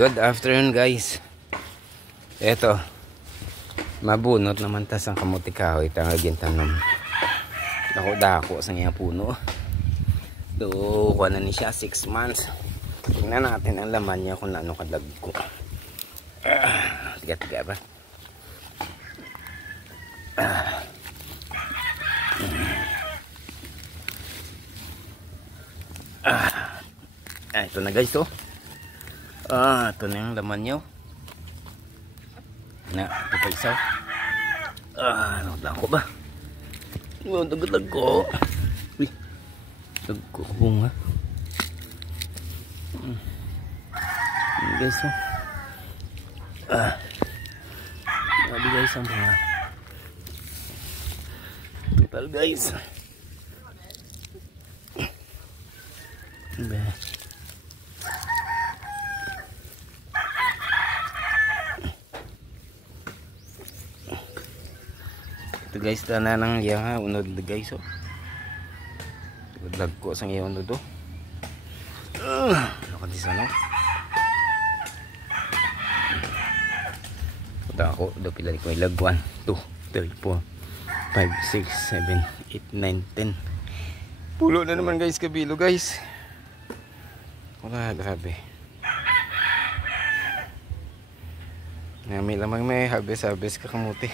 Good afternoon guys. Eto, mabunot naman tas ang kamuti kahoy tangagin tanom. Dako-dako sa ngayang puno. Do, kuha na ni siya 6 months. Tingnan natin ang laman niya kung ano kadag ko. Tiga-tiga ba? Ito na guys, oh. Ito na yung laman nyo. Na, ito pa isa. Nakadako ba? Dagat ko. Uy, dagat ko bunga. Guys, oh. Grabe guys ang bunga. Total guys. Ito guys, dana nang iya unod guys, oh. Lag ko sang iya unod, oh. Ano sa no? Punta ako do pila ko ilag 1 2 3 4 5 6 7 8 9 10. Pulo na naman guys, kabilo guys. Wala, grabe. May lamang may habis-habis kakamuti.